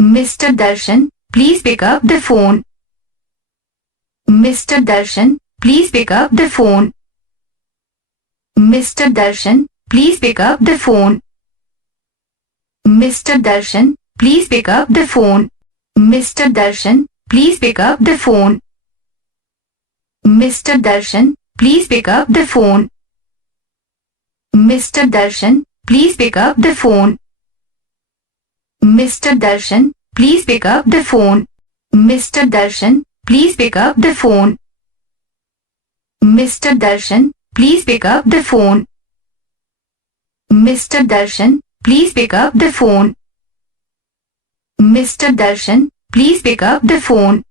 Mr. Darshan, please pick up the phone. Mr. Darshan, please pick up the phone. Mr. Darshan, please pick up the phone. Mr. Darshan, please pick up the phone. Mr. Darshan, please pick up the phone. Mr. Darshan, please pick up the phone. Mr. Darshan, please pick up the phone. Mr. Darshan, please pick up the phone. Mr. Darshan, please pick up the phone. Mr. Darshan, please pick up the phone. Mr. Darshan, please pick up the phone. Mr. Darshan, please pick up the phone.